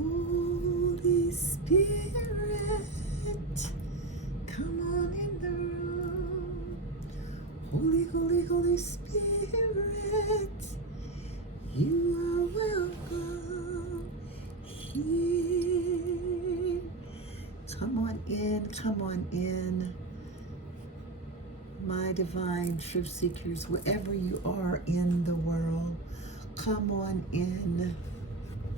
Holy Spirit, come on in the room. Holy, holy, Holy Spirit, you are welcome here. Come on in, my divine truth seekers, wherever you are in the world. Come on in.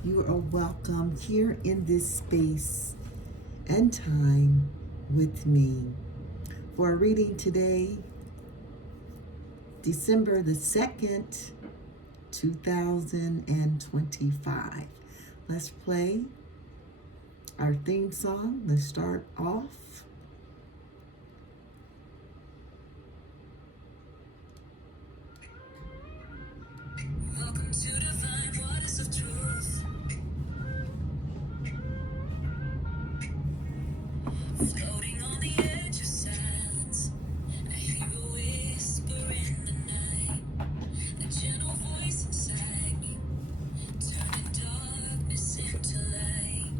You are welcome here in this space and time with me for a reading today, December the 2nd, 2025. Let's play our theme song. Let's start off. Welcome to Divine Waters of Truth. Floating on the edge of silence, I hear a whisper in the night, a gentle voice inside me, turning darkness into light.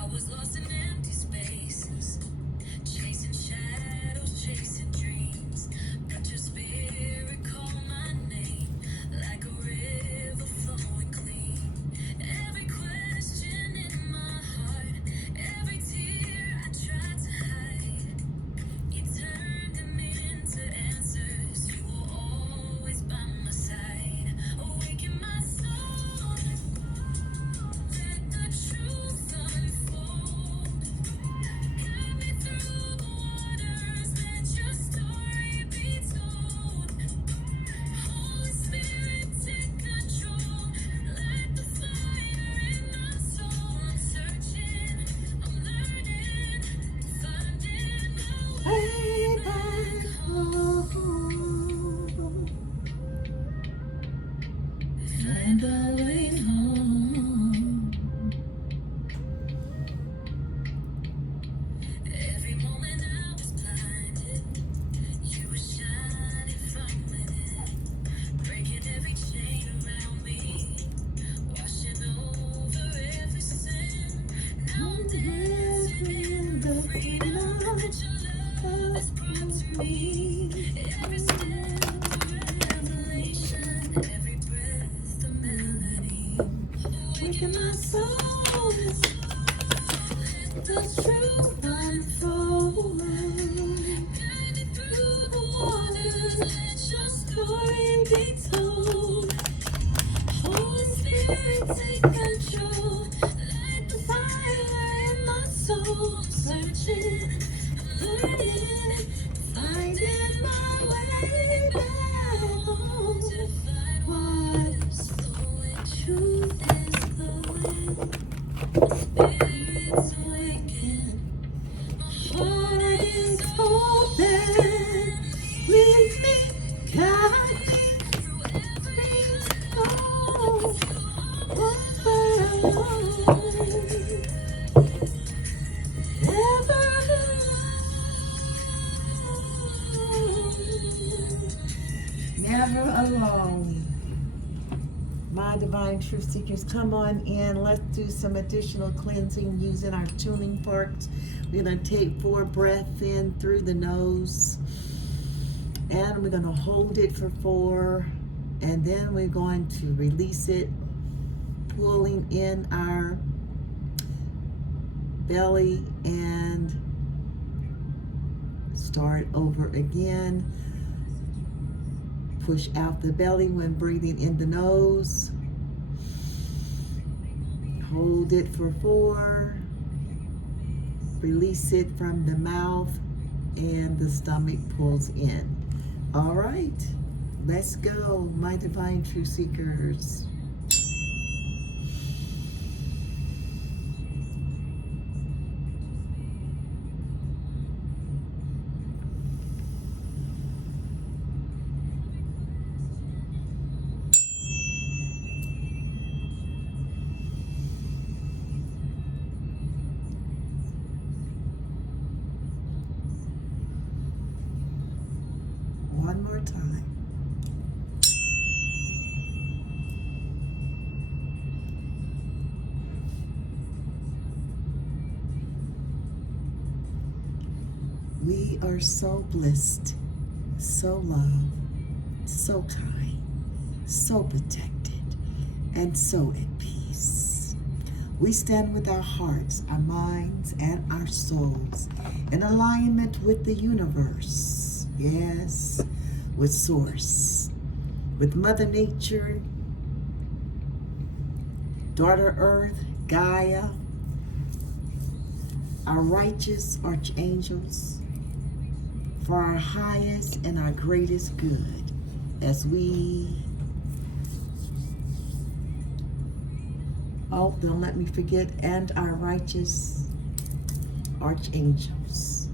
I was lost in empty spaces, chasing shadows, chasing dreams, but your spirit called my name, like a river flowing clean. Every question in my heart, every tear I tried to hide, you turned them into answers. You were always by my side. Awaken my soul, let the truth unfold. Guide me through the waters, let your story be told. Holy Spirit, take control. Light the fire in my soul. I'm searching, I'm learning, finding my way back home. Find my way home. Every moment I was blinded, you were shining from within, breaking every chain around me, washing over every sin. Now I'm dancing in the freedom that your love has brought to me. Every step a revelation, every breath a melody. Awaken my soul, let the truth unfold. Guide me through the waters, let your story be told. Holy Spirit, take control. Light the fire in my soul. Searching, learning, finding my way back home. Divine waters flowing, truth is glowing. Spirit's awakened, my heart is open. Lead me, guide me through every storm. Over alone, never alone. Never alone. My divine truth seekers, come on in. Let's do some additional cleansing using our tuning forks. We're going to take 4 breaths in through the nose, and we're going to hold it for 4, and then we're going to release it, pulling in our belly, and start over again. Push out the belly when breathing in the nose. Hold it for 4. Release it from the mouth, and the stomach pulls in. All right, let's go, my divine truth seekers. One more time. We are so blessed, so loved, so kind, so protected, and so at peace. We stand with our hearts, our minds, and our souls in alignment with the universe. Yes, with Source, with Mother Nature, Daughter Earth, Gaia, our righteous archangels, for our highest and our greatest good, as we, don't let me forget, and our righteous archangels,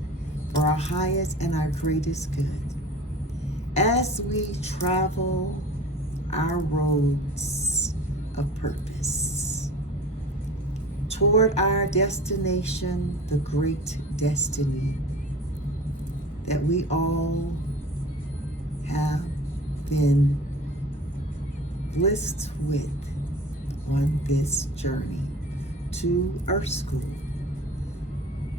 for our highest and our greatest good, as we travel our roads of purpose toward our destination, the great destiny that we all have been blessed with on this journey to Earth School.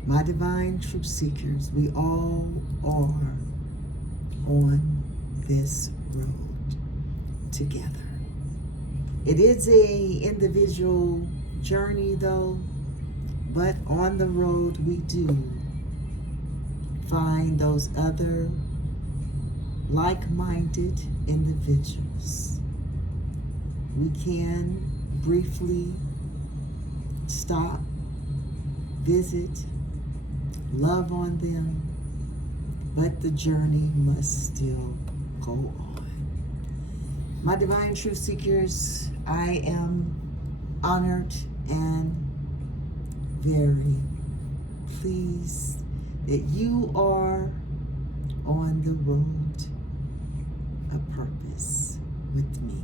My divine truth seekers, we all are on this road together. It is a individual journey though, but on the road we do find those other like-minded individuals. We can briefly stop, visit, love on them, but the journey must still go on. My divine truth seekers, I am honored and very pleased that you are on the road of purpose with me.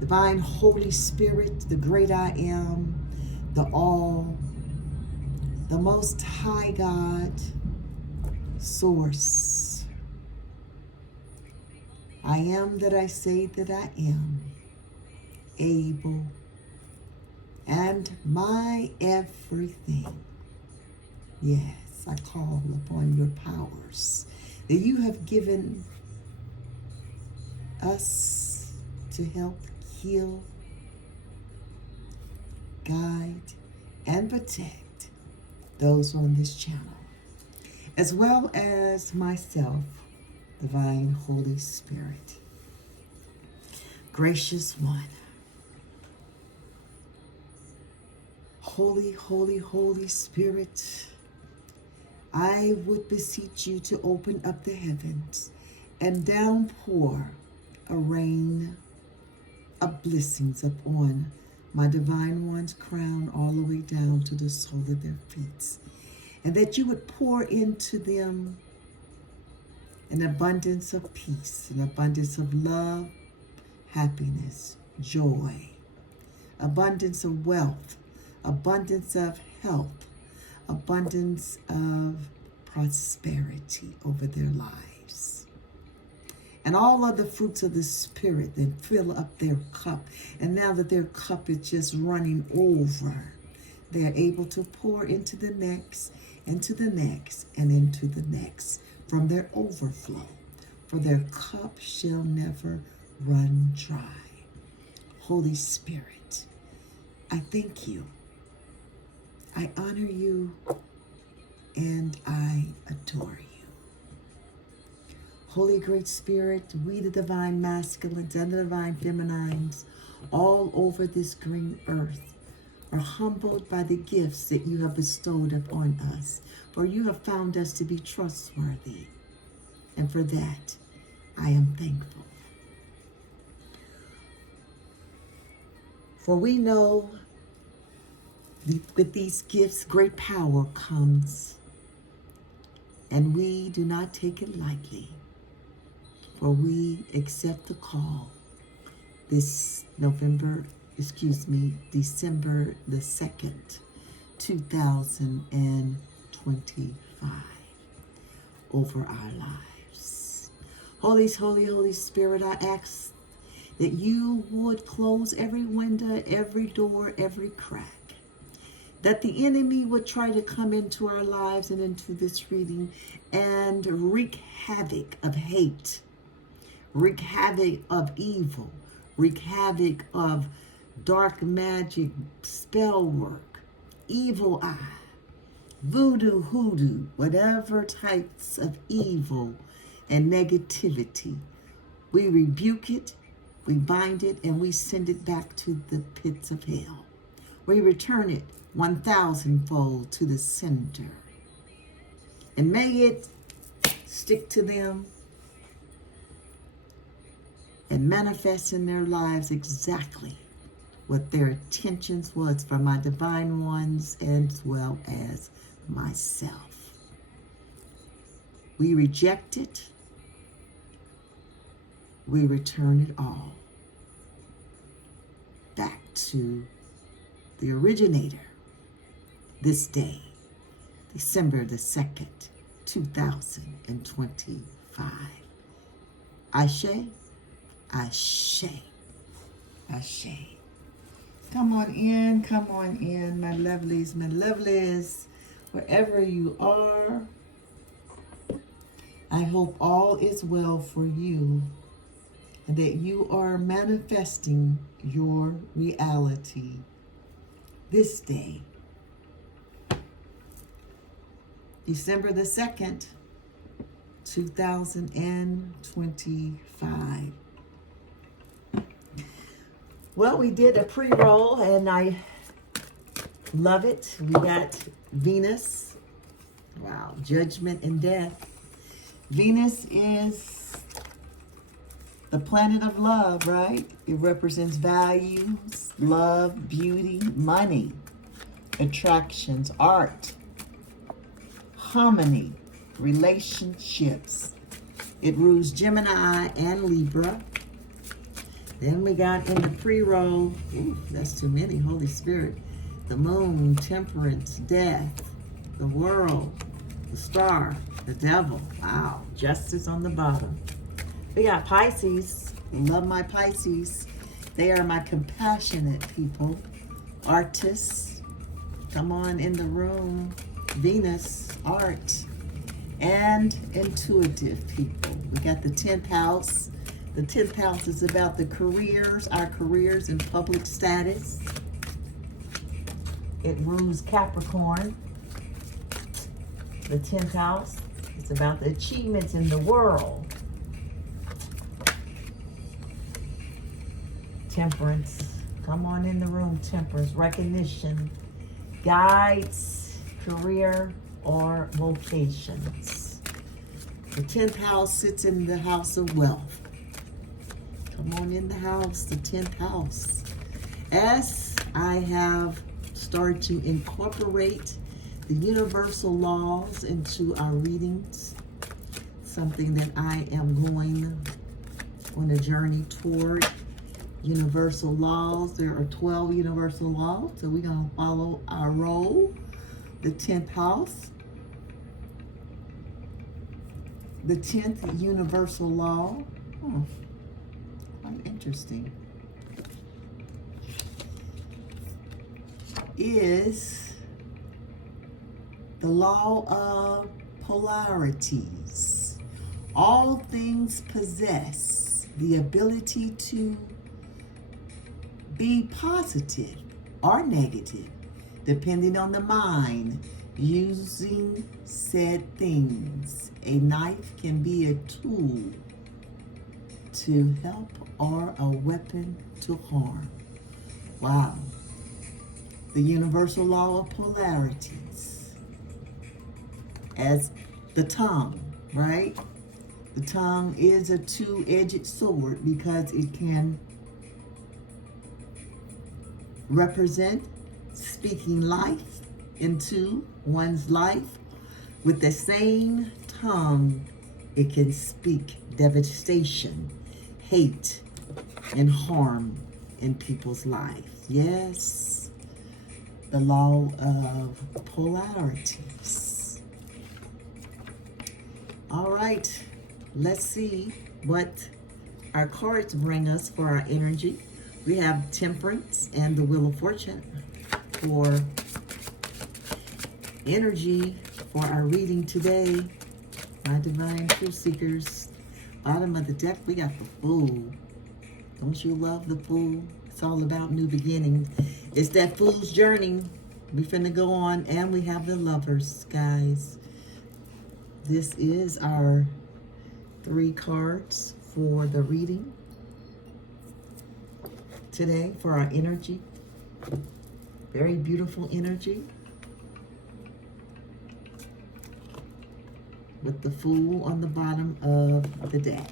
Divine Holy Spirit, the great I am, the all, the most high God, Source. I am that I say that I am, able, and my everything. Yes, I call upon your powers that you have given us to help heal, guide, and protect those on this channel, as well as myself, Divine Holy Spirit. Gracious One, Holy, Holy, Holy Spirit, I would beseech you to open up the heavens and downpour a rain of blessings upon my divine one's crown all the way down to the sole of their feet, and that you would pour into them an abundance of peace, an abundance of love, happiness, joy, abundance of wealth, abundance of health, abundance of prosperity over their lives. And all of the fruits of the Spirit that fill up their cup. And now that their cup is just running over, they are able to pour into the next, into the next, and into the next from their overflow. For their cup shall never run dry. Holy Spirit, I thank you. I honor you and I adore you. Holy Great Spirit, we the divine masculines and the divine feminines all over this green earth are humbled by the gifts that you have bestowed upon us, for you have found us to be trustworthy, and for that I am thankful. For we know with these gifts great power comes, and we do not take it lightly, for we accept the call this December the 2nd, 2025 over our lives. Holy Spirit, I ask that you would close every window, every door, every crack, that the enemy would try to come into our lives and into this reading and wreak havoc of hate, wreak havoc of evil, wreak havoc of dark magic, spell work, evil eye, voodoo, hoodoo, whatever types of evil and negativity. We rebuke it, we bind it, and we send it back to the pits of hell. We return it 1,000-fold to the sender. And may it stick to them and manifest in their lives exactly what their intentions was for my divine ones as well as myself. We reject it. We return it all back to the originator this day, December the 2nd, 2025. Ashe, ashe, ashe. Come on in, my lovelies, wherever you are. I hope all is well for you and that you are manifesting your reality this day, December the 2nd, 2025. Well, we did a pre-roll and I love it. We got Venus. Wow, judgment and death. Venus is the planet of love, right? It represents values, love, beauty, money, attractions, art, harmony, relationships. It rules Gemini and Libra. Then we got in the pre-roll, that's too many, Holy Spirit, the moon, temperance, death, the world, the star, the devil. Wow, justice on the bottom. We got Pisces. Love my Pisces. They are my compassionate people. Artists. Come on in the room. Venus, art. And intuitive people. We got the 10th house. The 10th house is about the careers, our careers and public status. It rules Capricorn. The 10th house is about the achievements in the world. Temperance. Come on in the room, temperance. Recognition. Guides, career, or vocations. The 10th house sits in the house of wealth. Come on in the house, the 10th house. As I have started to incorporate the universal laws into our readings, something that I am going on a journey toward universal laws. There are 12 universal laws, so we're going to follow our role. The 10th house, the 10th universal law. Quite interesting. Is the law of polarities. All things possess the ability to be positive or negative, depending on the mind using said things. A knife can be a tool to help or a weapon to harm. Wow. The universal law of polarities. As the tongue, right? The tongue is a two-edged sword because it can represent speaking life into one's life. With the same tongue, it can speak devastation, hate, and harm in people's lives. Yes, the law of polarities. All right, let's see what our cards bring us for our energy. We have Temperance and the Wheel of Fortune for energy for our reading today, my divine truth seekers. Bottom of the deck, we got the Fool. Don't you love the Fool? It's all about new beginnings. It's that Fool's journey. We finna go on, and we have the Lovers, guys. This is our 3 cards for the reading today for our energy. Very beautiful energy. With the Fool on the bottom of the deck.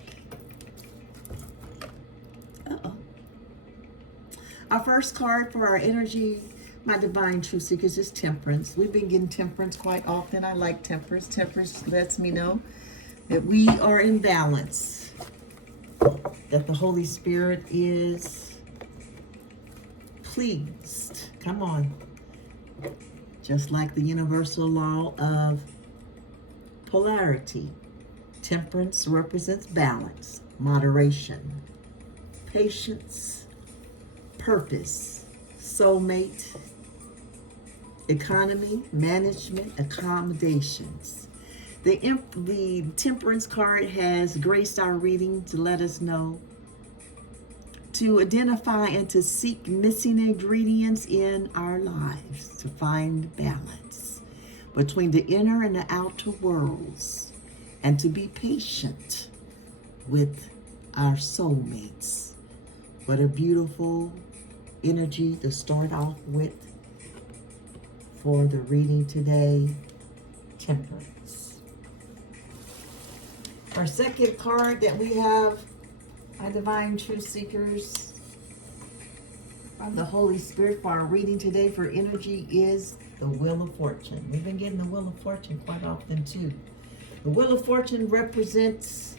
Our first card for our energy, my divine truth seekers, is Temperance. We've been getting Temperance quite often. I like Temperance. Temperance lets me know that we are in balance, that the Holy Spirit is pleased. Come on. Just like the universal law of polarity, Temperance represents balance, moderation, patience, purpose, soulmate, economy, management, accommodations. The Temperance card has graced our reading to let us know to identify and to seek missing ingredients in our lives, to find balance between the inner and the outer worlds, and to be patient with our soulmates. What a beautiful energy to start off with for the reading today, Temperance. Our second card that we have, our divine truth seekers, from the Holy Spirit for our reading today for energy, is the Wheel of Fortune. We've been getting the Wheel of Fortune quite often too. The Wheel of Fortune represents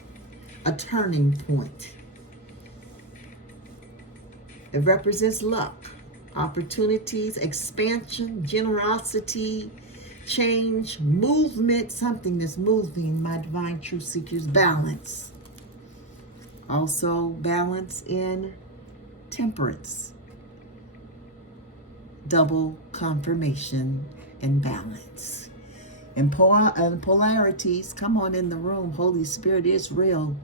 a turning point. It represents luck, opportunities, expansion, generosity, change, movement, something that's moving, my divine truth seekers. Balance. Also balance in Temperance. Double confirmation and balance. And polarities, come on in the room. Holy Spirit is real.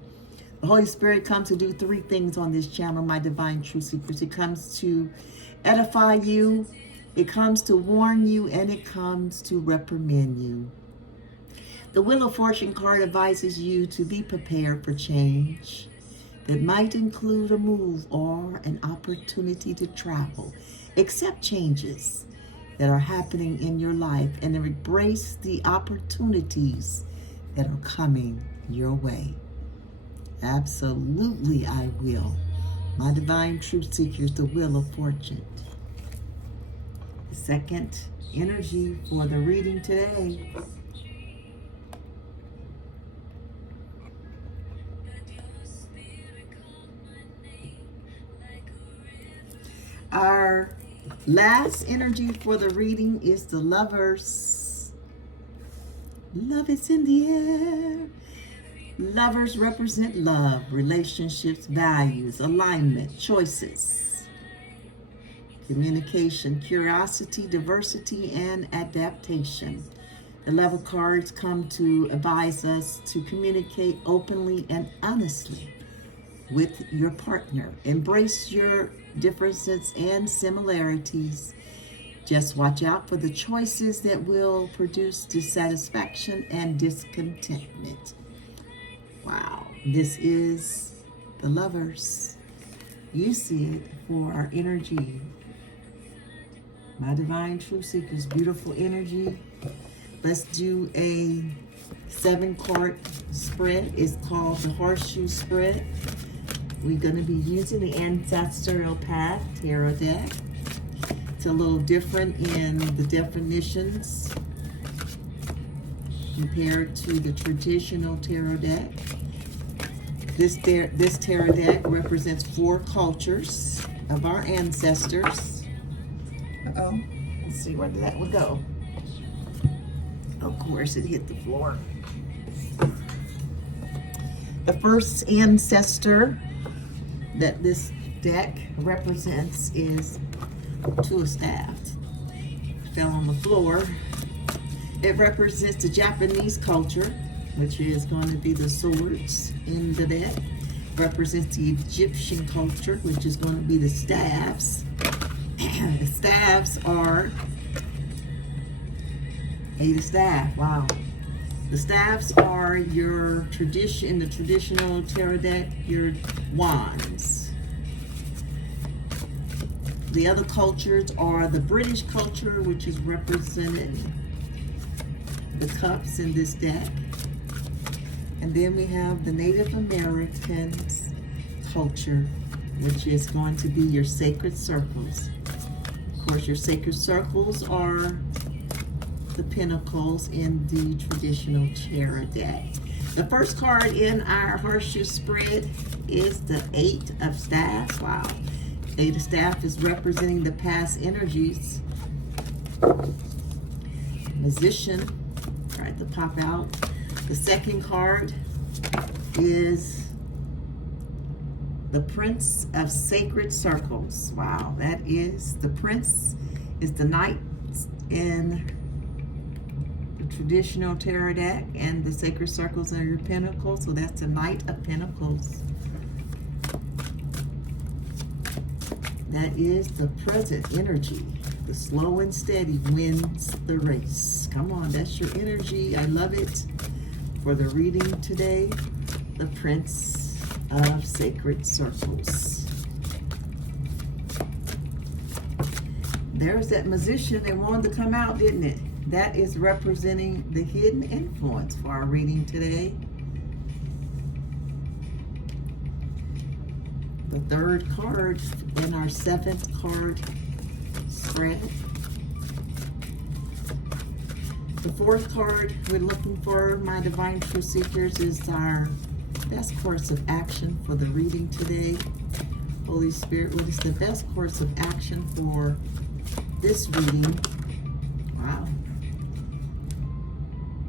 The Holy Spirit comes to do 3 things on this channel, my divine truth seekers. It comes to edify you, it comes to warn you, and it comes to reprimand you. The Wheel of Fortune card advises you to be prepared for change that might include a move or an opportunity to travel. Accept changes that are happening in your life and embrace the opportunities that are coming your way. Absolutely, I will. My divine truth seekers, the Wheel of Fortune. The second energy for the reading today. Our last energy for the reading is the Lovers. Love is in the air. Lovers represent love, relationships, values, alignment, choices, communication, curiosity, diversity, and adaptation. The Lover cards come to advise us to communicate openly and honestly with your partner. Embrace your differences and similarities. Just watch out for the choices that will produce dissatisfaction and discontentment. Wow, this is the Lovers. You see it for our energy. My divine truth seekers, beautiful energy. Let's do a 7-card spread. It's called the Horseshoe Spread. We're going to be using the Ancestral Path Tarot deck. It's a little different in the definitions compared to the traditional tarot deck. This tarot deck represents 4 cultures of our ancestors. Uh-oh. Let's see where that would go. Of course, it hit the floor. The first ancestor that this deck represents is 2 of Staves. Fell on the floor. It represents the Japanese culture, which is going to be the swords in the deck. Represents the Egyptian culture, which is going to be the staffs. The staffs are 8 of staff. Wow. The staffs are your tradition, the traditional tarot deck, your wands. The other cultures are the British culture, which is represented the cups in this deck. And then we have the Native Americans culture, which is going to be your sacred circles. Of course, your sacred circles are the pinnacles in the traditional tarot deck. The first card in our Harsha spread is the 8 of Staffs. Wow. 8 of Staffs is representing the past energies. Magician, tried to pop out. The second card is the Prince of Sacred Circles. Wow, that is, the Prince is the Knight in the traditional tarot deck, and the Sacred Circles are your Pentacles, so that's the Knight of Pentacles. That is the present energy. The slow and steady wins the race. Come on, that's your energy. I love it. For the reading today, the Prince of Sacred Circles. There's that magician that wanted to come out, didn't it? That is representing the hidden influence for our reading today. The third card in our 7th card spread. The fourth card we're looking for, my Divine Truth Seekers, is our best course of action for the reading today. Holy Spirit, what is the best course of action for this reading? Wow.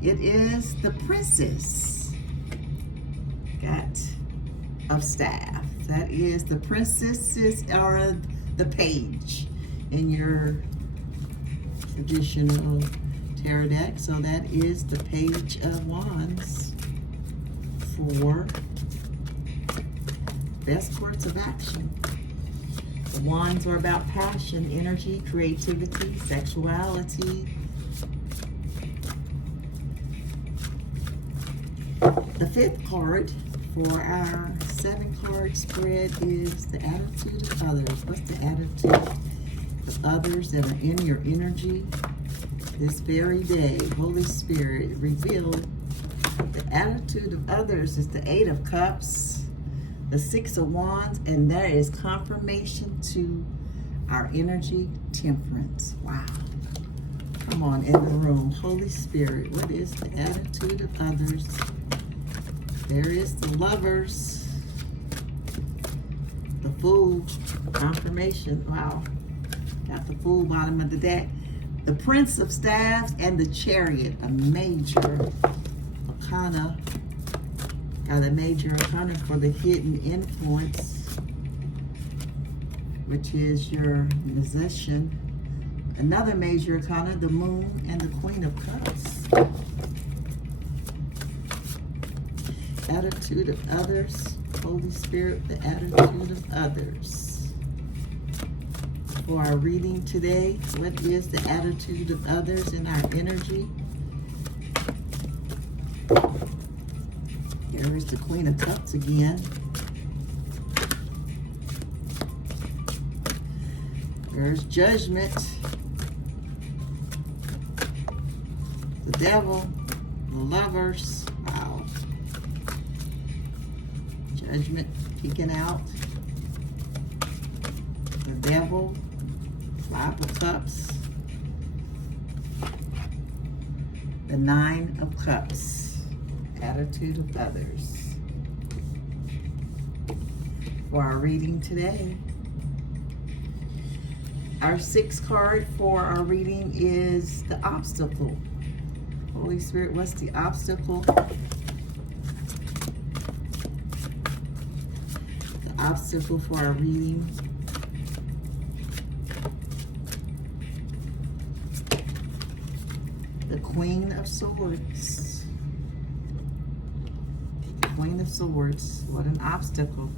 It is the Princess of Staff. That is, the princesses are the page in your traditional tarot deck. So that is the Page of Wands for best course of action. The wands are about passion, energy, creativity, sexuality. The 5th card for our 7-card spread is the attitude of others. What's the attitude of others that are in your energy this very day? Holy Spirit, reveal the attitude of others is the 8 of Cups, the 6 of Wands, and there is confirmation to our energy, temperance. Wow. Come on in the room. Holy Spirit, what is the attitude of others? There is the Lovers, the Fool, confirmation. Wow. Got the Fool bottom of the deck. The Prince of Staffs and the Chariot, a major arcana. Got a major arcana for the hidden influence, which is your musician. Another major arcana, the Moon and the Queen of Cups. Attitude of others. Holy Spirit, the attitude of others. For our reading today, what is the attitude of others in our energy? Here is the Queen of Cups again. There's Judgment. The Devil. The Lovers. Wow. Judgment peeking out. The Devil. 5 of Cups. The 9 of Cups. Attitude of others. For our reading today, our 6th card for our reading is the Obstacle. Holy Spirit, what's the obstacle? The obstacle for our reading. The Queen of Swords. Queen of Swords. What an obstacle.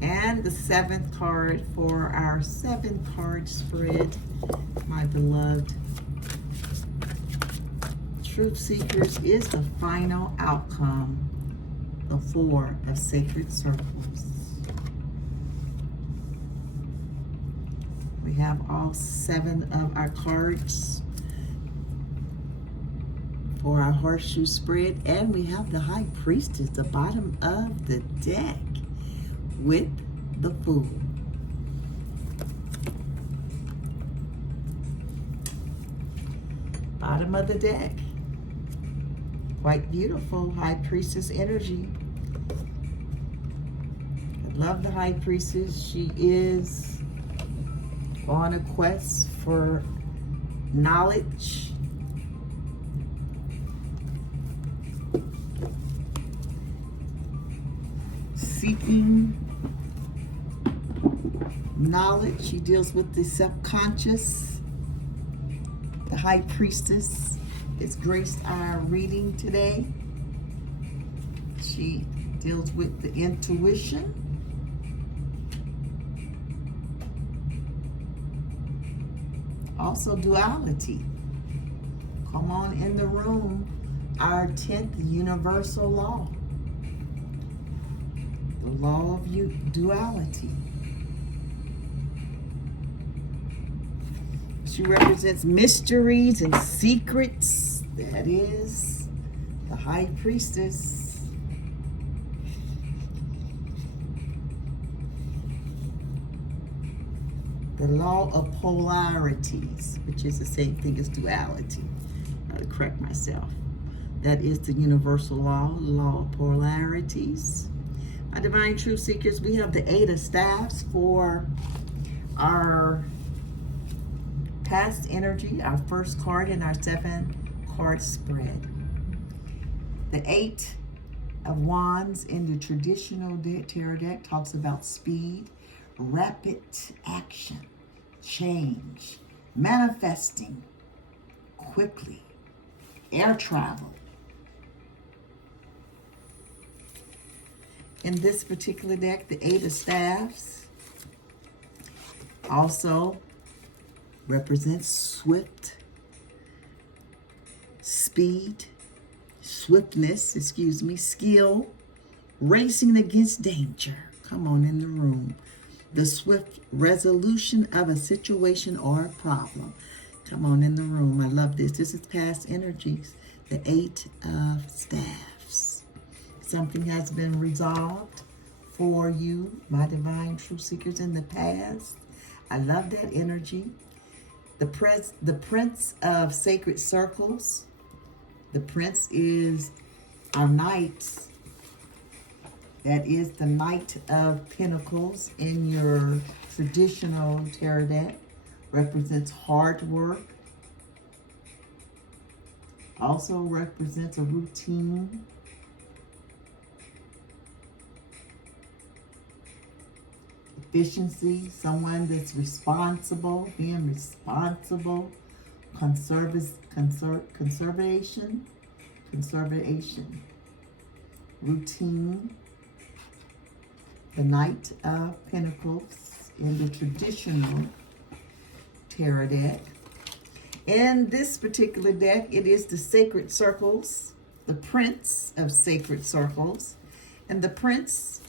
And the 7th card for our 7-card spread, my beloved Truth Seekers, is the final outcome. The 4 of Sacred Circles. We have all 7 of our cards for our horseshoe spread, and we have the High Priestess, the bottom of the deck, with the Fool. Bottom of the deck. Quite beautiful High Priestess energy. I love the High Priestess. She is on a quest for knowledge. Seeking knowledge. She deals with the subconscious. The High Priestess has graced our reading today. She deals with the intuition. Also duality. Come on in the room. Our 10th universal law. The law of duality. She represents mysteries and secrets. That is the High Priestess. The law of polarities, which is the same thing as duality. I gotta correct myself. That is the universal law of polarities. My Divine Truth Seekers, we have the 8 of Staffs for our past energy, our first card in our 7-card spread. The 8 of Wands in the traditional tarot deck talks about speed, rapid action, change, manifesting quickly, air travel. In this particular deck, the 8 of Staffs also represents swiftness, skill, racing against danger. Come on in the room. The swift resolution of a situation or a problem. Come on in the room. I love this. This is past energies. The 8 of Staffs. Something has been resolved for you, my Divine Truth Seekers, in the past. I love that energy. The Prince of Sacred Circles. The Prince is our Knight. That is the Knight of Pentacles in your traditional tarot deck. Represents hard work. Also represents a routine. Efficiency, someone that's responsible, being responsible, conservation, routine, the Knight of Pentacles in the traditional tarot deck. In this particular deck, it is the Sacred Circles, the Prince of Sacred Circles, and the Prince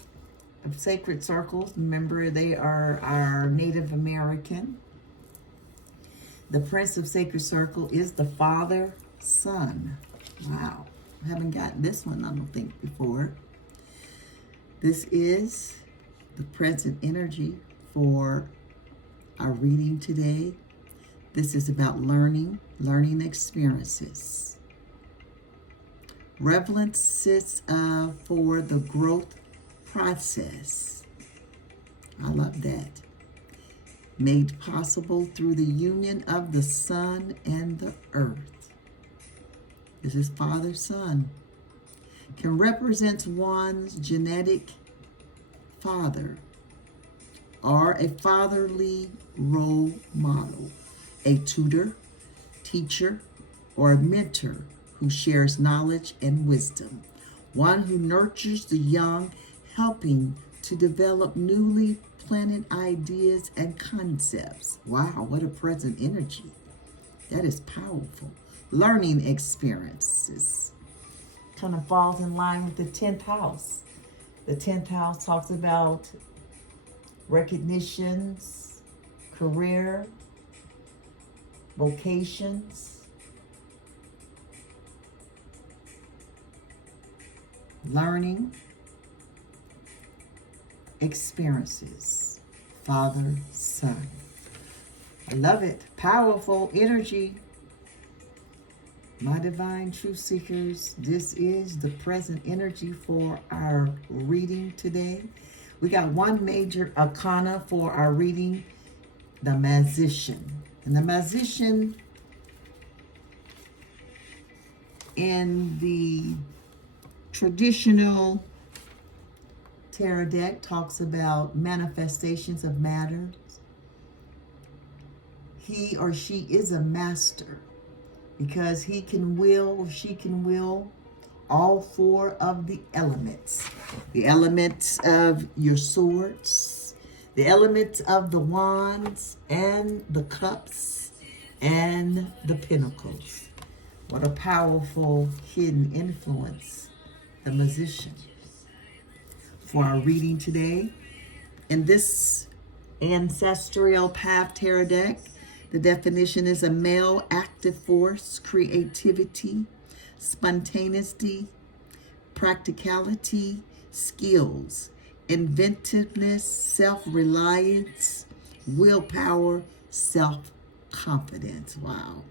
of Sacred Circles, remember they are our Native American. The Prince of Sacred Circle is the Father, Son. Wow, I haven't gotten this one, I don't think, before. This is the present energy for our reading today. This is about learning experiences. Reverences for the growth process. I love that. Made possible through the union of the sun and the earth. This is Father, Son. Can represent one's genetic father or a fatherly role model, a tutor, teacher, or a mentor who shares knowledge and wisdom. One who nurtures the young, helping to develop newly planted ideas and concepts. Wow, what a present energy. That is powerful. Learning experiences kind of falls in line with the 10th house. The 10th house talks about recognitions, career, vocations, learning, experiences, father, son. I love it. Powerful energy. My divine truth seekers, this is the present energy for our reading today. We got one major arcana for our reading, the Magician. And the Magician in the traditional tarot deck talks about manifestations of matter. He or she is a master because he can will or she can will all four of the elements. The elements of your swords, the elements of the wands and the cups and the pentacles. What a powerful hidden influence, the Magician. For our reading today, in this Ancestral Path Tarot deck, the definition is a male active force, creativity, spontaneity, practicality, skills, inventiveness, self-reliance, willpower, self-confidence. Wow.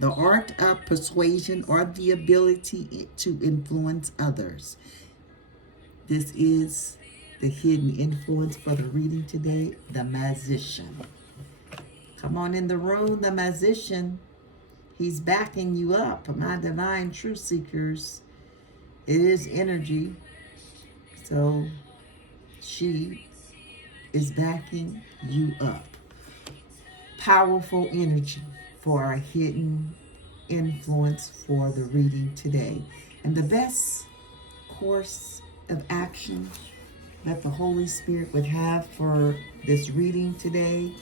The art of persuasion or the ability to influence others. This is the hidden influence for the reading today, the Magician. Come on in the room, the Magician. He's backing you up, my divine truth seekers. It is energy. So she is backing you up. Powerful energy for our hidden influence for the reading today. And the best course of action that the Holy Spirit would have for this reading today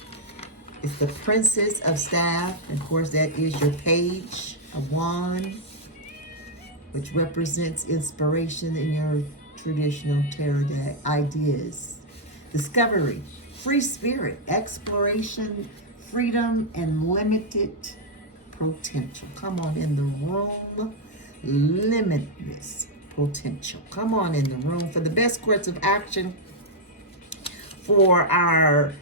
is the Princess of Staff. Of course, that is your page of wand, which represents inspiration in your traditional tarot deck. Ideas, discovery, free spirit, exploration, freedom, and limited potential. Come on in the room. Limitless potential. Come on in the room for the best course of action for our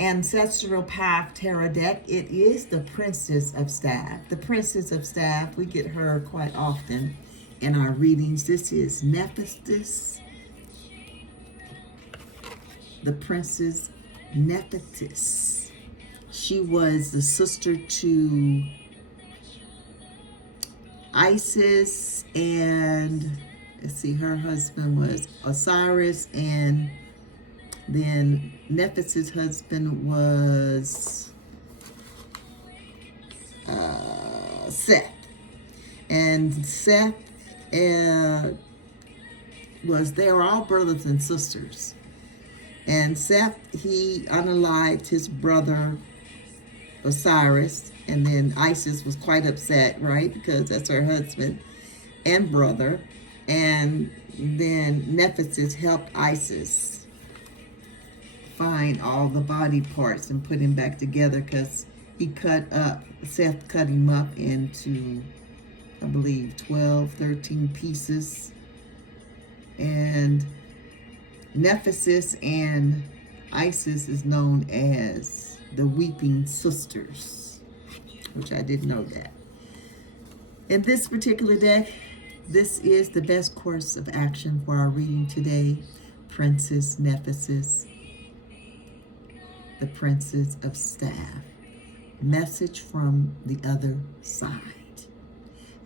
Ancestral Path Tarot deck. It is the Princess of Staff. The Princess of Staff, we get her quite often in our readings. This is Nephthys, the Princess Nephthys. She was the sister to Isis, and let's see, her husband was Osiris, and then Nephthys' husband was Seth. And Seth they were all brothers and sisters. And Seth, he unalived his brother Osiris, and then Isis was quite upset, right? Because that's her husband and brother. And then Nephthys helped Isis find all the body parts and put him back together, because Seth cut him up into, I believe, 12, 13 pieces. And Nephthys and Isis is known as the Weeping Sisters, which I didn't know that. In this particular deck, this is the best course of action for our reading today. Princess Nephthys, the Princess of Staff. Message from the other side.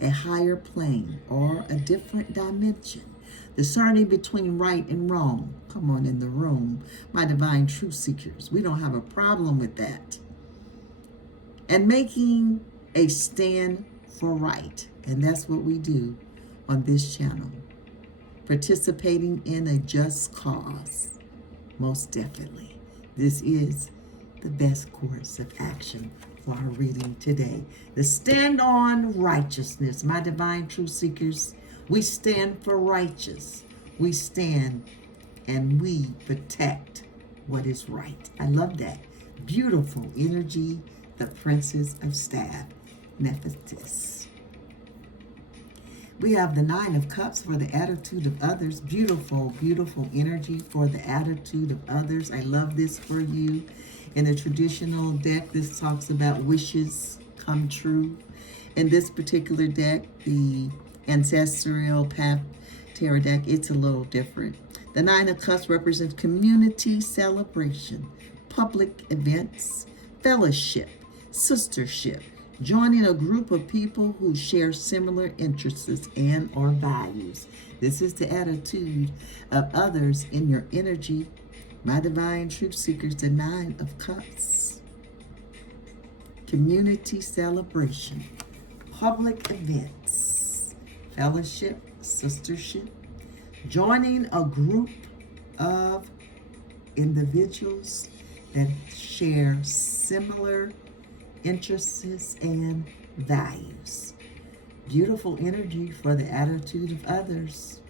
A higher plane or a different dimension. Discerning between right and wrong. Come on in the room, my divine truth seekers. We don't have a problem with that. and making a stand for right. And that's what we do on this channel. Participating in a just cause. Most definitely. This is the best course of action for our reading today. The stand on righteousness. My divine truth seekers, we stand for righteous. We stand and we protect what is right. I love that. Beautiful energy, the Princess of Staff, Nephthys. We have the Nine of Cups for the attitude of others. Beautiful, beautiful energy for the attitude of others. I love this for you. In the traditional deck, this talks about wishes come true. In this particular deck, the Ancestral Path Tarot deck, it's a little different. The Nine of Cups represents community celebration, public events, fellowship, sistership, joining a group of people who share similar interests and or values. This is the attitude of others in your energy. My divine truth seekers, the Nine of Cups. Community celebration, public events, fellowship, sistership, joining a group of individuals that share similar interests and values. Beautiful energy for the attitude of others.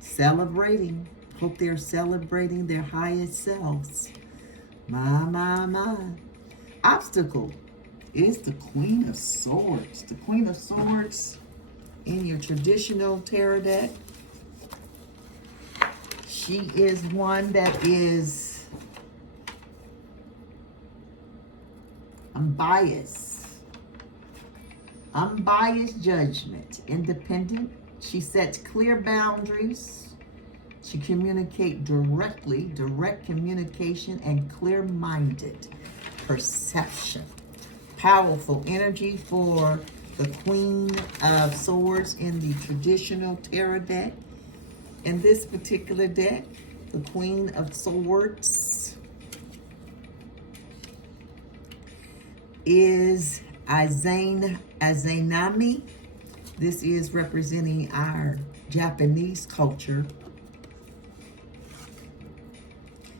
Celebrating. Hope they're celebrating their highest selves. My. Obstacle is the Queen of Swords. The Queen of Swords in your traditional tarot deck. She is one that is unbiased. Unbiased judgment. Independent. She sets clear boundaries. She communicates directly, direct communication, and clear-minded perception. Powerful energy for the Queen of Swords in the traditional tarot deck. In this particular deck, the Queen of Swords is Izanami. This is representing our Japanese culture.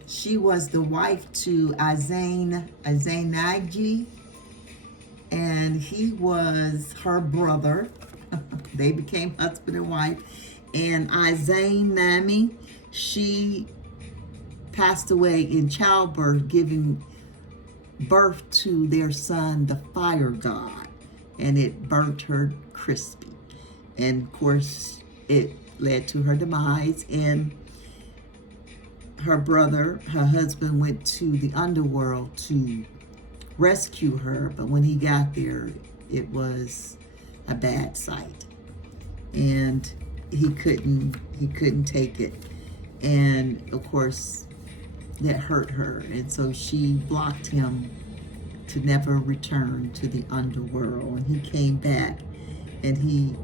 She was the wife to Izanagi, and he was her brother. They became husband and wife. And Izanami, she passed away in childbirth, giving birth to their son, the fire god, and it burnt her crispy. And of course, it led to her demise, and her brother, her husband, went to the underworld to rescue her, but when he got there, it was a bad sight, and he couldn't take it, and of course that hurt her, and so she blocked him to never return to the underworld. And he came back, and he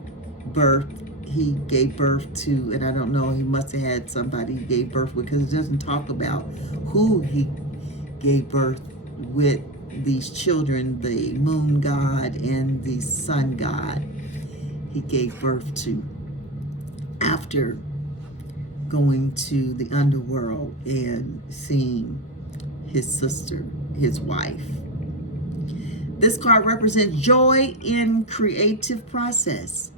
gave birth to, and I don't know, he must have had somebody he gave birth with, because it doesn't talk about who he gave birth with these children, the moon god and the sun god he gave birth to after going to the underworld and seeing his sister, his wife. This card represents joy in creative process,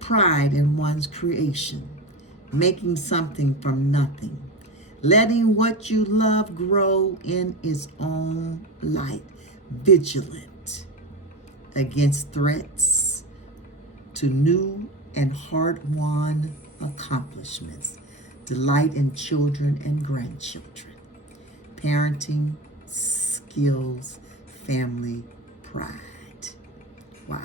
pride in one's creation, making something from nothing, letting what you love grow in its own light, vigilant against threats to new and hard-won accomplishments, delight in children and grandchildren, parenting, skills, family, pride. Wow.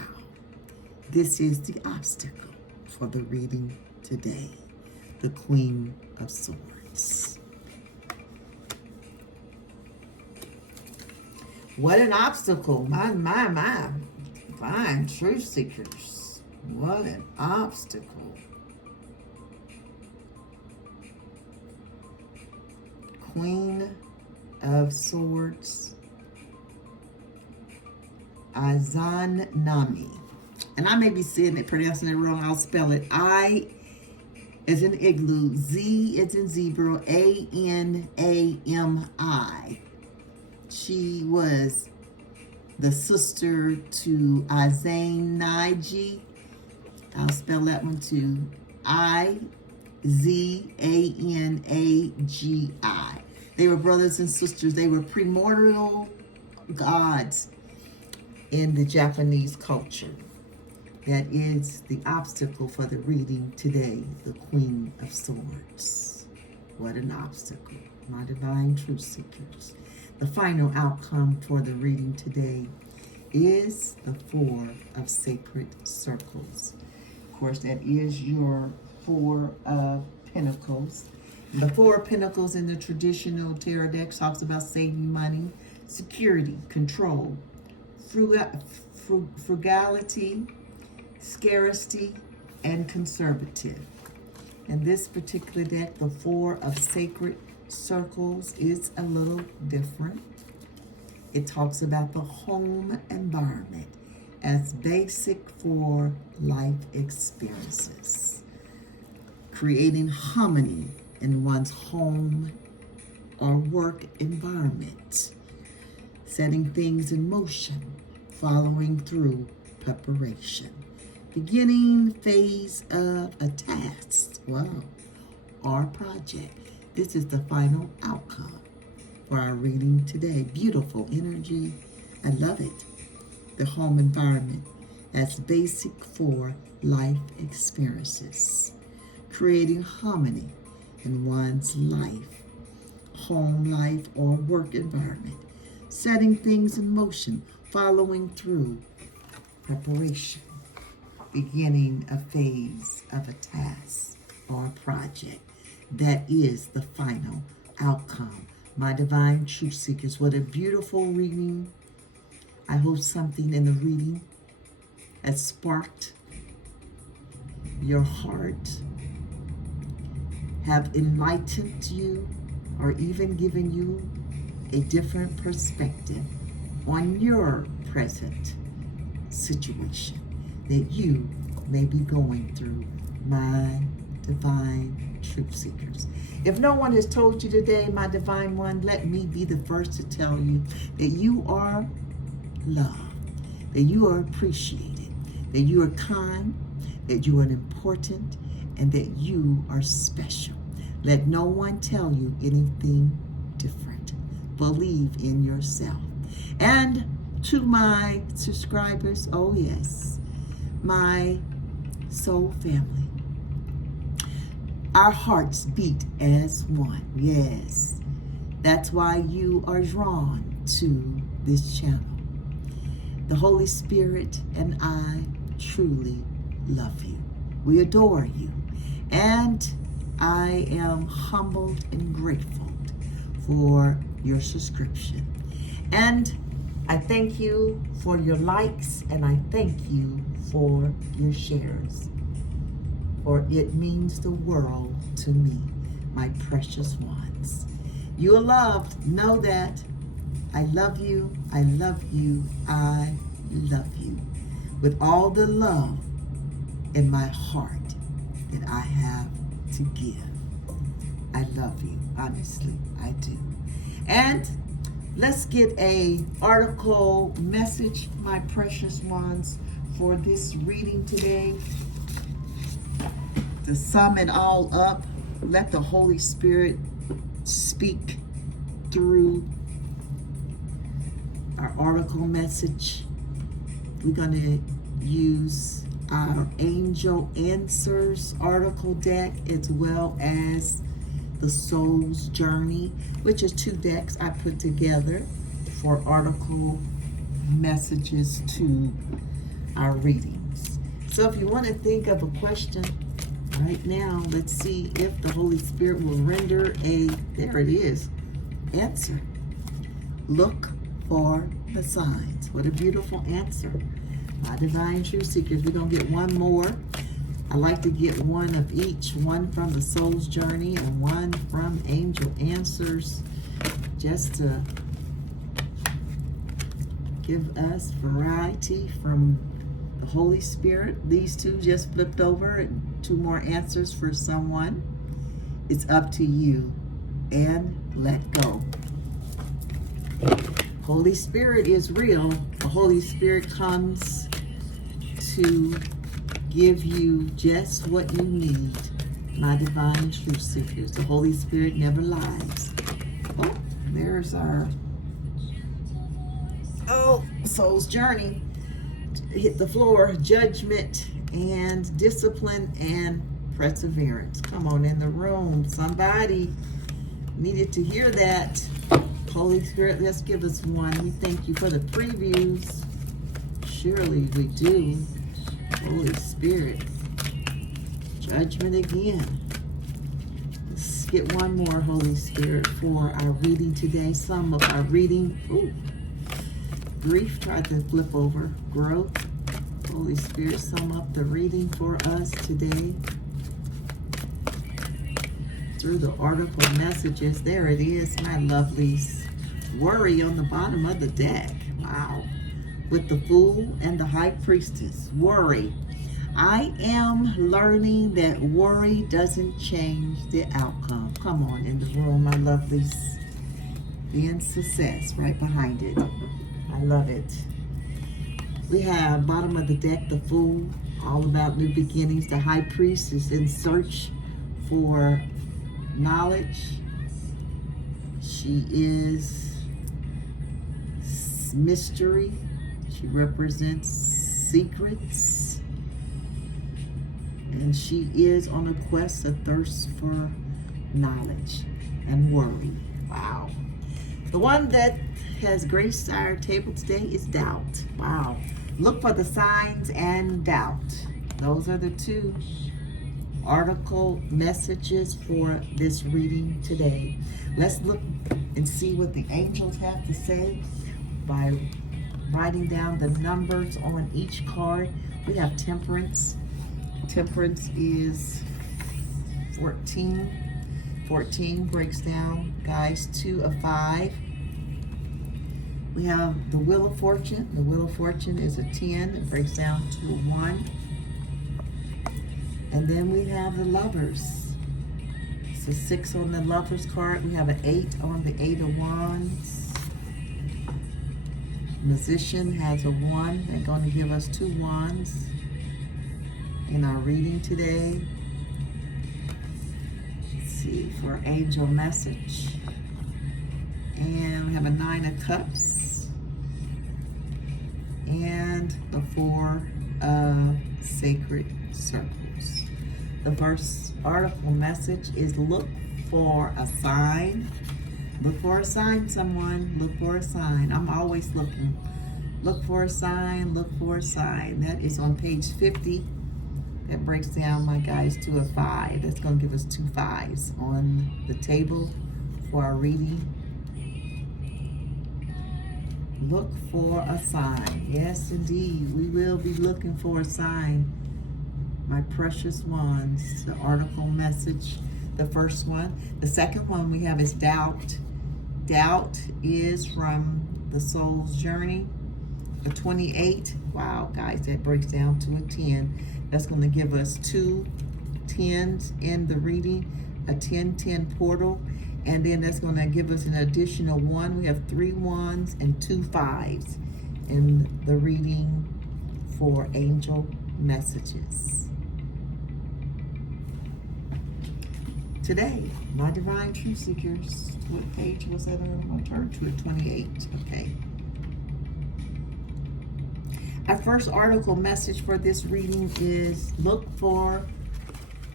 This is the obstacle for the reading today, the Queen of Swords. What an obstacle. My. Fine, truth seekers. What an obstacle. Queen of Swords. Izanami. And I may be saying it, pronouncing it wrong. I'll spell it. I is in igloo, Z is in zebra, Anami. She was the sister to Izanagi. I'll spell that one too. Izanagi. They were brothers and sisters. They were primordial gods in the Japanese culture. That is the obstacle for the reading today, the Queen of Swords. What an obstacle, my divine truth seekers. The final outcome for the reading today is the Four of Sacred Circles. Of course, that is your Four of Pentacles. The Four of Pentacles in the traditional tarot deck talks about saving money, security, control, frugality, scarcity, and conservative. In this particular deck, the Four of Sacred Circles is a little different. It talks about the home environment as basic for life experiences, creating harmony in one's home or work environment, setting things in motion, following through preparation, beginning phase of a task, or project. This is the final outcome for our reading today. Beautiful energy. I love it. The home environment as basic for life experiences, creating harmony in one's life, home life, or work environment, setting things in motion, following through preparation, beginning a phase of a task or a project. That is the final outcome. My divine truth seekers, what a beautiful reading. I hope something in the reading has sparked your heart, have enlightened you, or even given you a different perspective on your present situation that you may be going through, my divine truth seekers. If no one has told you today, my divine one, let me be the first to tell you that you are loved, that you are appreciated, that you are kind, that you are important, and that you are special. Let no one tell you anything different. Believe in yourself. And to my subscribers, oh yes, my soul family, our hearts beat as one. Yes, that's why you are drawn to this channel. The Holy Spirit and I truly love you. We adore you. And I am humbled and grateful for your subscription. And I thank you for your likes, and I thank you for your shares. For it means the world to me, my precious ones. You are loved. Know that. I love you. I love you. I love you. With all the love in my heart that I have to give. I love you. Honestly, I do. And let's get a article message, my precious ones, for this reading today. To sum it all up, let the Holy Spirit speak through our article message. We're going to use our Angel Answers article deck as well as the Soul's Journey, which is 2 decks I put together for article messages to our readings. So if you want to think of a question right now, let's see if the Holy Spirit will render there it is, answer. Look for the signs. What a beautiful answer. My divine truth seekers, we're going to get one more. I like to get one of each, one from the Soul's Journey and one from Angel Answers, just to give us variety from the Holy Spirit. These two just flipped over, and two more answers for someone. It's up to you. And let go. Holy Spirit is real. The Holy Spirit comes to give you just what you need. My divine truth seekers. The Holy Spirit never lies. Oh, there's our soul's journey. Hit the floor. Judgment and discipline and perseverance. Come on in the room. Somebody needed to hear that. Holy Spirit, let's give us one. We thank you for the previews. Surely we do. Holy Spirit. Judgment again. Let's get one more, Holy Spirit, for our reading today. Some of our reading. Ooh. Grief, tried to flip over. Growth. Holy Spirit, sum up the reading for us today. Through the article messages. There it is, my lovelies. Worry on the bottom of the deck. Wow. With the Fool and the High Priestess. Worry. I am learning that worry doesn't change the outcome. Come on in the room, my lovelies. And success right behind it. I love it. We have bottom of the deck, the Fool, all about new beginnings. The High Priest is in search for knowledge. She is mystery. She represents secrets. And she is on a quest, a thirst for knowledge and worry. Wow. The one that has graced our table today is doubt. Wow. Look for the signs and doubt. Those are the two article messages for this reading today. Let's look and see what the angels have to say by writing down the numbers on each card. We have Temperance. Temperance is 14. 14 breaks down, guys, 2 of 5. We have the Wheel of Fortune. The Wheel of Fortune is a 10. It breaks down to a 1. And then we have the Lovers. It's a 6 on the Lovers card. We have an 8 on the 8 of Wands. Magician has a 1. They're going to give us 2 wands in our reading today. Let's see, for angel message. And we have a 9 of Cups. And the 4 of Sacred Circles. The first article message is look for a sign. Look for a sign, someone. Look for a sign. I'm always looking. Look for a sign. Look for a sign. That is on page 50. That breaks down, my guys, to a 5. That's going to give us 2 5s on the table for our reading. Look for a sign. Yes, indeed. We will be looking for a sign. My precious ones. The article message. The first one. The second one we have is doubt. Doubt is from the soul's journey. A 28. Wow, guys, that breaks down to a 10. That's going to give us 2 10s in the reading. A 10-10 portal. And then that's going to give us an additional 1. We have 3 1s and 2 5s in the reading for angel messages. Today, my divine truth seekers, what page was that on? I'll turn to it, 28. Okay. Our first article message for this reading is look for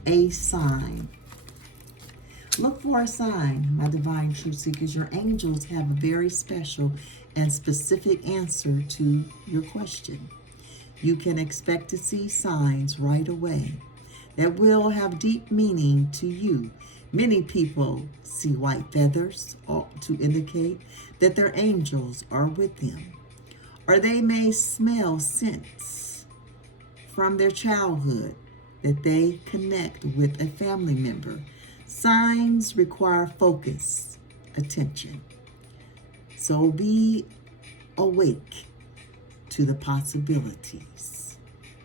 a sign. Look for a sign, my divine truth seekers. Your angels have a very special and specific answer to your question. You can expect to see signs right away that will have deep meaning to you. Many people see white feathers to indicate that their angels are with them. Or they may smell scents from their childhood that they connect with a family member. Signs require focus, attention. So be awake to the possibilities.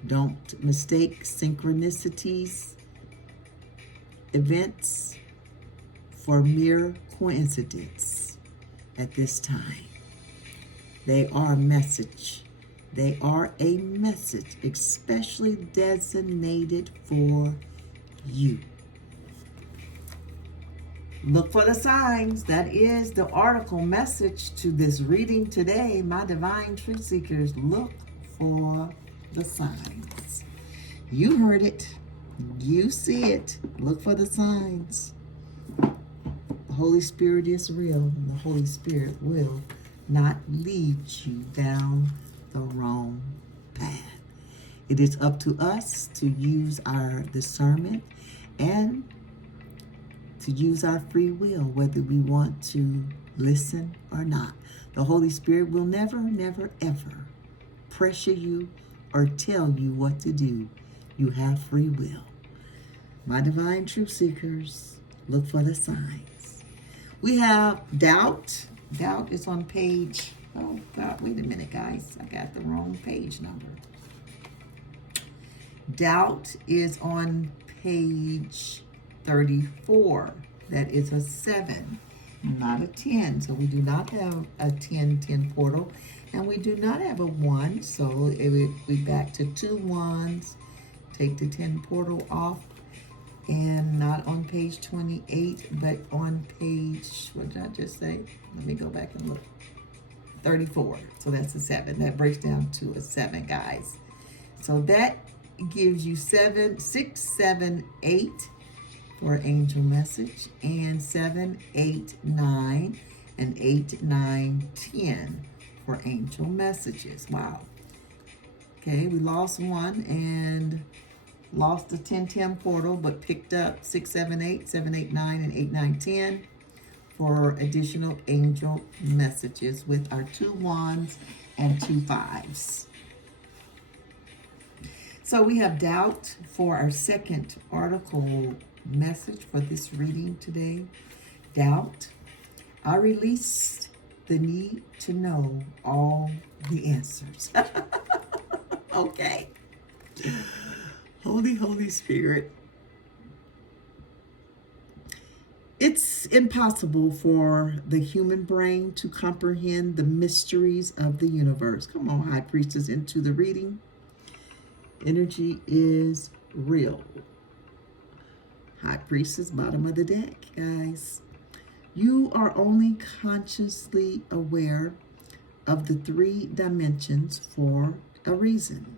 Don't mistake synchronicities, events for mere coincidence at this time. They are a message. They are a message especially designated for you. Look for the signs. That is the article message to this reading today. My divine truth seekers, look for the signs. You heard it. You see it. Look for the signs. The Holy Spirit is real, and the Holy Spirit will not lead you down the wrong path. It is up to us to use our discernment and to use our free will, whether we want to listen or not. The Holy Spirit will never, never, ever pressure you or tell you what to do. You have free will. My divine truth seekers, look for the signs. We have doubt. Doubt is on page, oh God, wait a minute, guys. I got the wrong page number. Doubt is on page 34. That is a 7, not a 10. So we do not have a 10-10 portal. And we do not have a 1. So it would be back to 2 1s. Take the 10 portal off. And not on page 28, but on page, what did I just say? Let me go back and look. 34. So that's a 7. That breaks down to a 7, guys. So that gives you 6, 7, 8 for angel message, and 7, 8, 9, and 8, 9, 10 for angel messages. Wow. Okay, we lost 1 and lost the 10-10 portal, but picked up 6, 7, 8, 7, 8, 9, and 8, 9, 10 for additional angel messages with our 2 1s and 2 5s. So we have doubt for our second article message for this reading today. Doubt. I release the need to know all the answers. Okay. Holy Spirit. It's impossible for the human brain to comprehend the mysteries of the universe. Come on, High Priestess, into the reading. Energy is real. High Priestess, bottom of the deck, guys. You are only consciously aware of the 3 dimensions for a reason.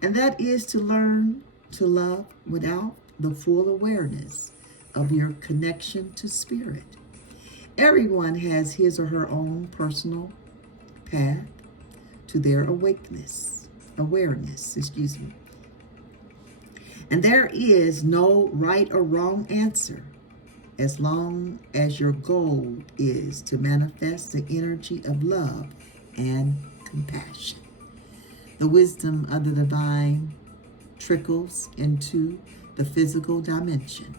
And that is to learn to love without the full awareness of your connection to spirit. Everyone has his or her own personal path to their awareness. And there is no right or wrong answer as long as your goal is to manifest the energy of love and compassion. The wisdom of the divine trickles into the physical dimension,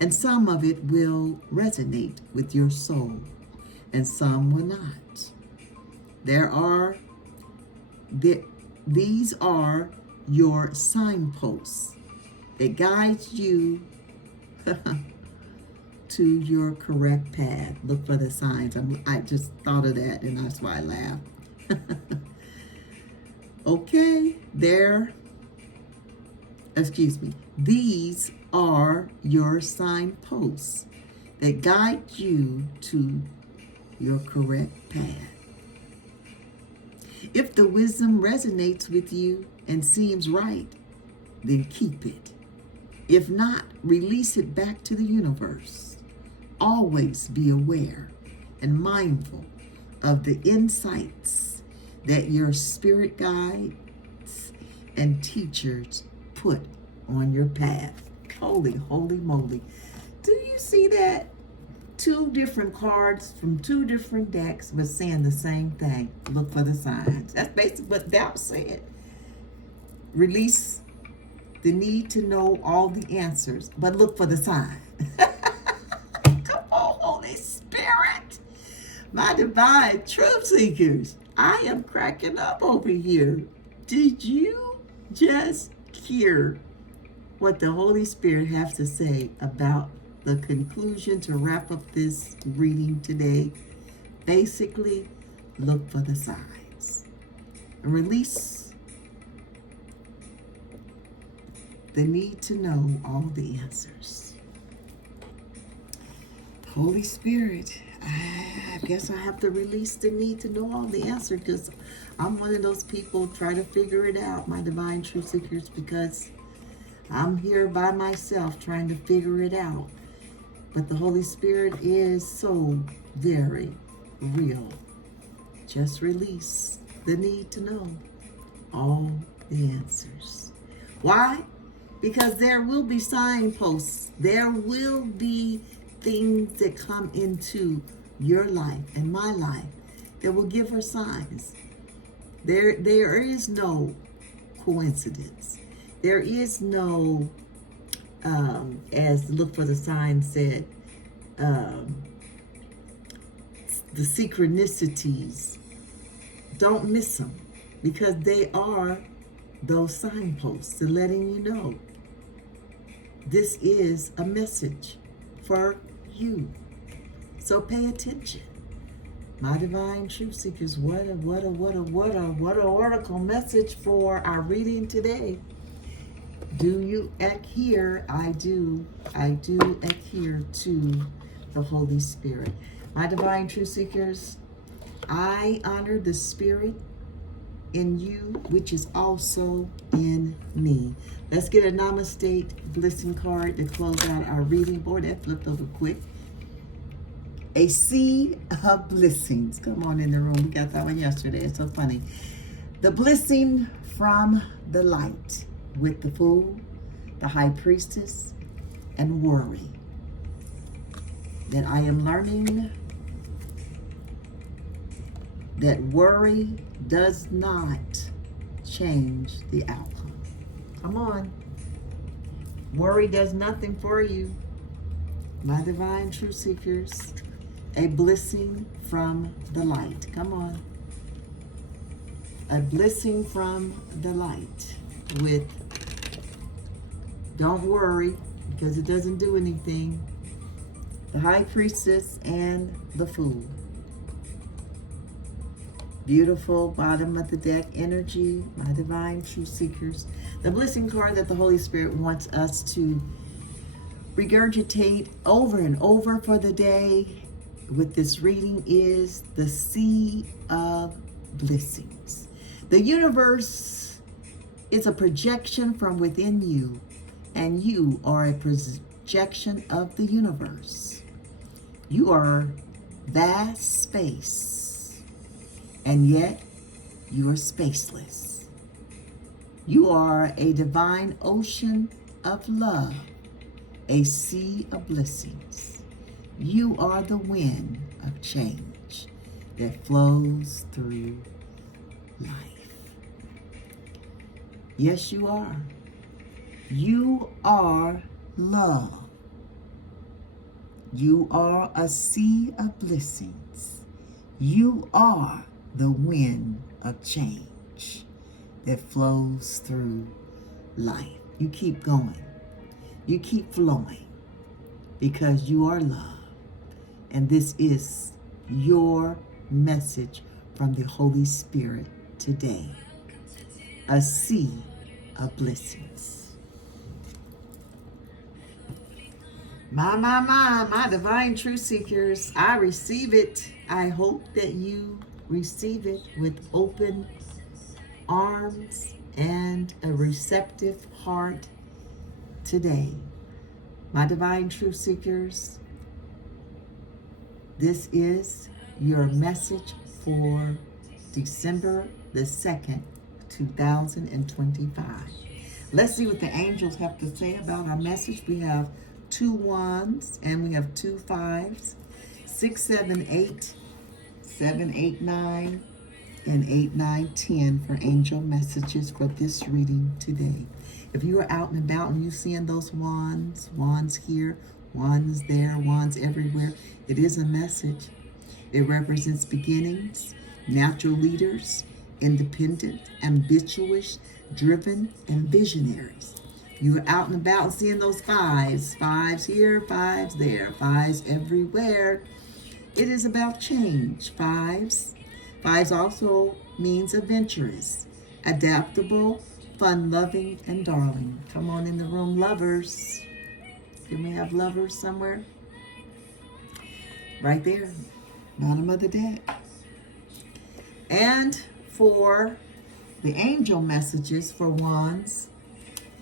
and some of it will resonate with your soul, and some will not. These are your signposts that guides you to your correct path. Look for the signs. I just thought of that, and that's why I laughed. Okay, these are your signposts that guide you to your correct path. If the wisdom resonates with you and seems right, then keep it. If not, release it back to the universe. Always be aware and mindful of the insights that your spirit guides and teachers put on your path. Holy moly. Do you see that? 2 different cards from 2 different decks but saying the same thing. Look for the signs. That's basically what Doubt said. Release the need to know all the answers, but look for the sign. Come on, Holy Spirit. My divine truth seekers. I am cracking up over here. Did you just hear what the Holy Spirit has to say about the conclusion to wrap up this reading today? Basically, look for the signs and release the need to know all the answers. Holy Spirit, I guess I have to release the need to know all the answers, because I'm one of those people try to figure it out, my divine truth seekers, because I'm here by myself trying to figure it out. But the Holy Spirit is so very real. Just release the need to know all the answers. Why? Because there will be signposts. There will be things that come into your life and my life that will give her signs. There is no coincidence. There is no, as Look for the Sign said, the synchronicities. Don't miss them, because they are those signposts to letting you know this is a message for you. So pay attention. My divine truth seekers, what a oracle message for our reading today. Do you adhere? I do adhere to the Holy Spirit. My divine truth seekers, I honor the Spirit in you, which is also in me. Let's get a Namaste blessing card to close out our reading. Boy, that flipped over quick. A sea of blessings. Come on in the room. We got that one yesterday. It's so funny. The blessing from the light with the Fool, the High Priestess, and worry. That I am learning that worry does not change the outcome. Come on. Worry does nothing for you. My divine truth seekers, a blessing from the light. Come on. A blessing from the light with don't worry, because it doesn't do anything. The High Priestess and the Fool. Beautiful bottom of the deck energy, my divine truth seekers. The blessing card that the Holy Spirit wants us to regurgitate over and over for the day with this reading is the Sea of Blessings. The universe is a projection from within you, and you are a projection of the universe. You are vast space, and yet you are spaceless. You are a divine ocean of love, a sea of blessings. You are the wind of change that flows through life. Yes, you are. You are love. You are a sea of blessings. You are the wind of change that flows through life. You keep going. You keep flowing because you are love. And this is your message from the Holy Spirit today. A sea of blessings. My divine truth seekers, I receive it. I hope that you receive it with open arms and a receptive heart today. My divine truth seekers, this is your message for December the 2nd, 2025. Let's see what the angels have to say about our message. We have 2 wands and we have 2 5s, 6, 7, 8, 7, 8, 9, and 8, 9, 10 for angel messages for this reading today. If you are out and about and you're seeing those wands here, wands there, wands everywhere, it is a message. It represents beginnings. natural leaders, independent, ambitious, driven, and visionaries. You're out and about seeing those fives. Fives here, fives there, fives everywhere. It is about change. Fives. Fives also means adventurous, adaptable, fun-loving, and darling. Come on in the room, lovers. Can we have lovers somewhere? Right there, bottom of the deck. And for the angel messages for wands,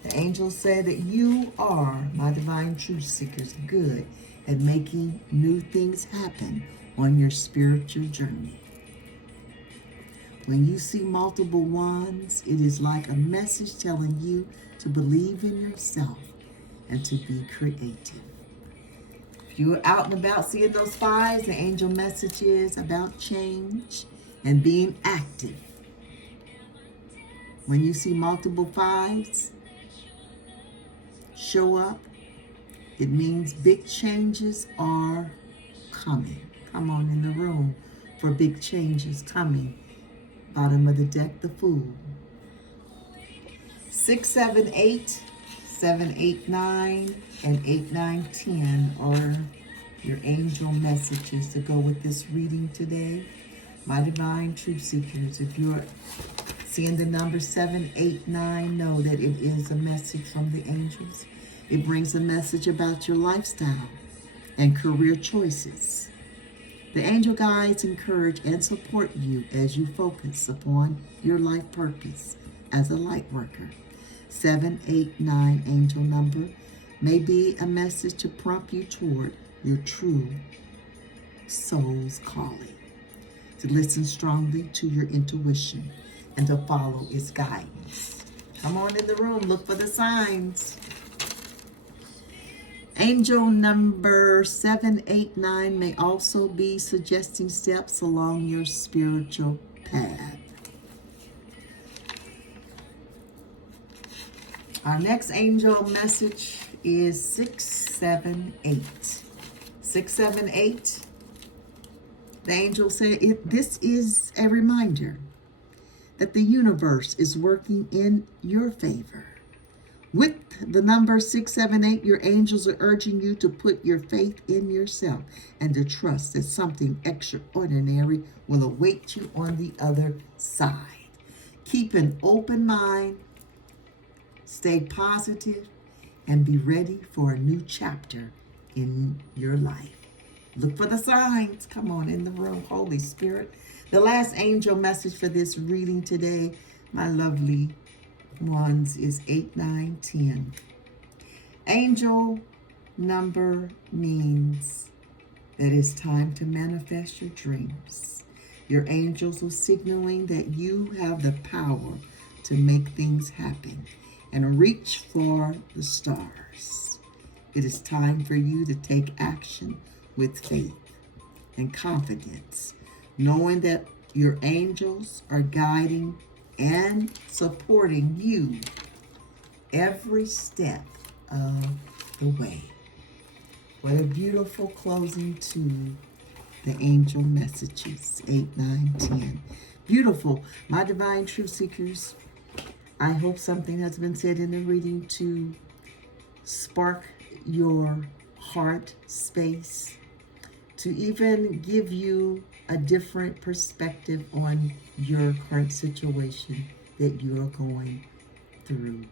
the angels say that you are, my divine truth seekers, good at making new things happen on your spiritual journey. When you see multiple wands, it is like a message telling you to believe in yourself and to be creative. If you're out and about seeing those fives, the angel message is about change and being active. When you see multiple fives show up, it means big changes are coming. Come on in the room for big changes coming. Bottom of the deck, the Fool. 6, 7, 8, 7, 8, 9, and 8, 9, 10 are your angel messages to go with this reading today. My divine truth seekers, if you're seeing the number 7, 8, 9, know that it is a message from the angels. It brings a message about your lifestyle and career choices. The angel guides encourage and support you as you focus upon your life purpose as a light worker. 7, 8, 9 angel number may be a message to prompt you toward your true soul's calling, to listen strongly to your intuition and to follow its guidance. Come on in the room, look for the signs. Angel number 7, 8, 9 may also be suggesting steps along your spiritual path. Our next angel message is 6, 7, 8. 6, 7, 8. The angel said, this is a reminder that the universe is working in your favor. With the number 6, 7, 8, your angels are urging you to put your faith in yourself and to trust that something extraordinary will await you on the other side. Keep an open mind, stay positive, and be ready for a new chapter in your life. Look for the signs. Come on in the room, Holy Spirit. The last angel message for this reading today, my lovely ones, is 8, 9, 10. Angel number means that it's time to manifest your dreams. Your angels are signaling that you have the power to make things happen and reach for the stars. It is time for you to take action with faith and confidence, knowing that your angels are guiding and supporting you every step of the way. What a beautiful closing to the angel messages, 8, 9, 10. Beautiful. My divine truth seekers, I hope something has been said in the reading to spark your heart space, to even give you a different perspective on your current situation that you're going through.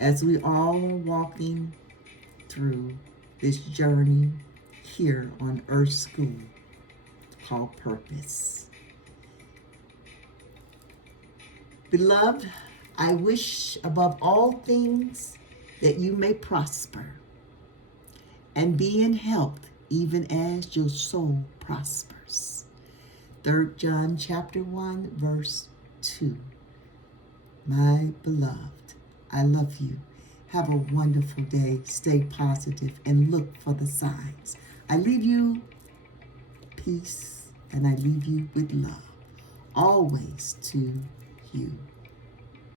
As we all are walking through this journey here on Earth School called Purpose. Beloved, I wish above all things that you may prosper and be in health even as your soul prospers. 3 John chapter 1, verse 2. My beloved, I love you. Have a wonderful day. Stay positive and look for the signs. I leave you peace and I leave you with love. Always to you.